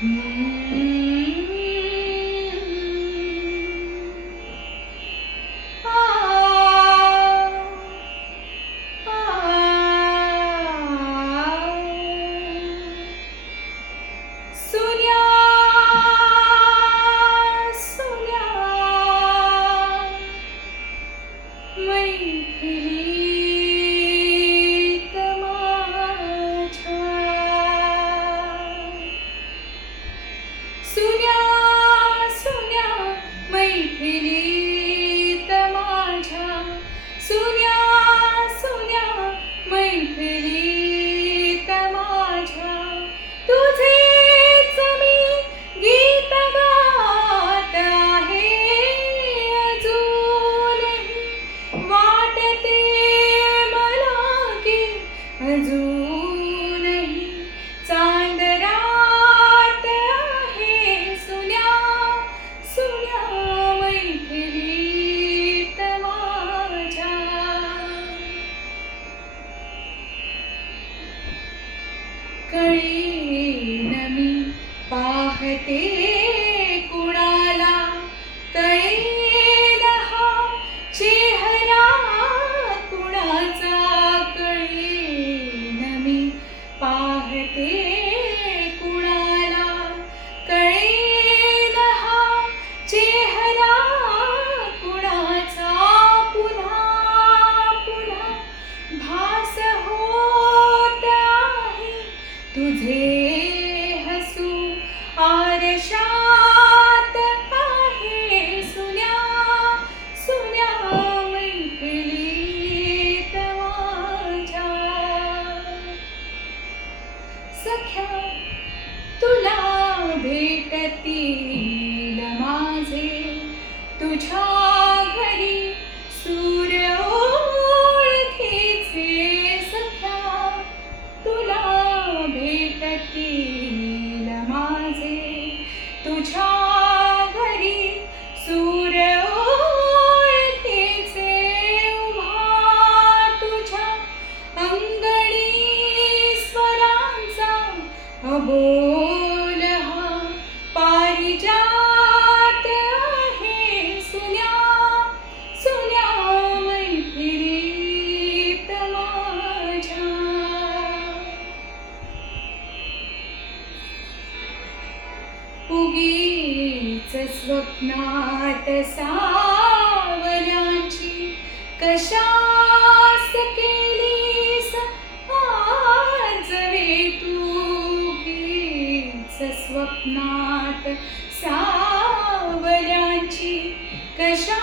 सुन्या सुन्या मैफिलीत माझ्या सुन्या सुन्या मैफिलीत माझ्या सुन्या सुन्या मैफिलीत माझ्या तुझेच मी गीत गात आहे अजूनही वाटते मला की अजूनही चांद रात आहे सुन्या सुन्या मैफिलीत माझ्या कळेन मी पाहते कुणाला कळेन हा चेहरा कुणाचा कळेन मी पाहते कुणाला कळेन हा चेहरा कुणाचा पुन्हा पुन्हा भास होत आहे तुझे हसू आरशात आहे सुन्या सुन्या मैफिलीत माझ्या सख्या तुला भेटतील माझे तुझ्या घरी सूर्य ओळखीचे सख्या तुला भेटतील माझे तुझ्या घरी सूर्य ओळखीचे उभा तुझ्या अंगणी स्वरांचा अबोल हा पारिजात आहे सुन्या सुन्या मैफिलीत माझ्या उगीच स्वप्नात सावल्यांची कशास केलीस आज वे तू उगीच स्वप्नात सावल्यांची कशा